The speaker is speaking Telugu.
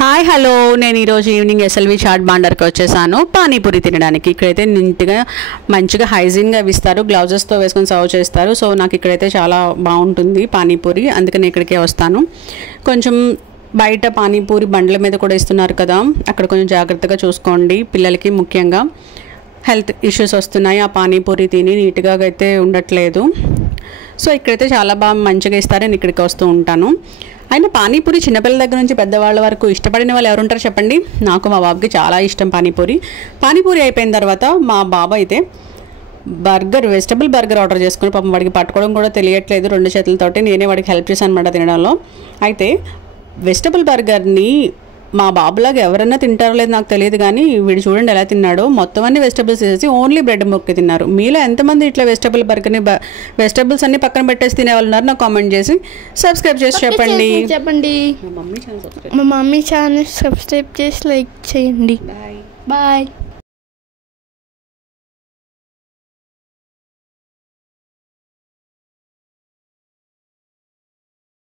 హాయ్ హలో నేను ఈరోజు ఈవినింగ్ ఎస్ఎల్వి చాట్ బాండర్కి వచ్చేసాను పానీపూరి తినడానికి. ఇక్కడైతే నీట్గా మంచిగా హైజీన్గా ఇస్తారు, గ్లౌజెస్తో వేసుకొని సర్వ్ చేస్తారు. సో నాకు ఇక్కడైతే చాలా బాగుంటుంది పానీపూరి, అందుకని ఇక్కడికే వస్తాను. కొంచెం బయట పానీపూరి బండ్ల మీద కూడా ఇస్తున్నారు కదా, అక్కడ కొంచెం జాగ్రత్తగా చూసుకోండి. పిల్లలకి ముఖ్యంగా హెల్త్ ఇష్యూస్ వస్తున్నాయి, ఆ పానీపూరి తిని నీట్గా అయితే ఉండట్లేదు. సో ఇక్కడైతే చాలా బాగా మంచిగా ఇస్తారు, నేను ఇక్కడికి వస్తూ ఉంటాను. అయినా పానీపూరి చిన్నపిల్లల దగ్గర నుంచి పెద్దవాళ్ళ వరకు ఇష్టపడిన వాళ్ళు ఎవరుంటారు చెప్పండి. నాకు మా బాబుకి చాలా ఇష్టం పానీపూరి అయిపోయిన తర్వాత మా బాబు అయితే వెజిటబుల్ బర్గర్ ఆర్డర్ చేసుకుని, పాపం వాడికి పట్టుకోవడం కూడా తెలియట్లేదు, 2 చేతులతోటి నేనే వాడికి హెల్ప్ చేశాను అనమాట తినడంలో. అయితే వెజిటబుల్ బర్గర్ని మా బాబులాగా ఎవరైనా తింటారో లేదు నాకు తెలియదు, కానీ వీడు చూడండి ఎలా తిన్నాడో. మొత్తం అన్ని వెజిటబుల్స్ వేసి ఓన్లీ బ్రెడ్ ముక్క తిన్నారు. మీలో ఎంతమంది ఇట్లా వెజిటబుల్ బర్గర్ని వెజిటబుల్స్ అన్ని పక్కన పెట్టేసి తినేవాళ్ళు ఉన్నారు? నాకు కామెంట్ చేసి సబ్స్క్రైబ్ చేసి చెప్పండి. మా మమ్మీ ఛానల్ సబ్స్క్రైబ్ చేసి లైక్ చేయండి. బాయ్.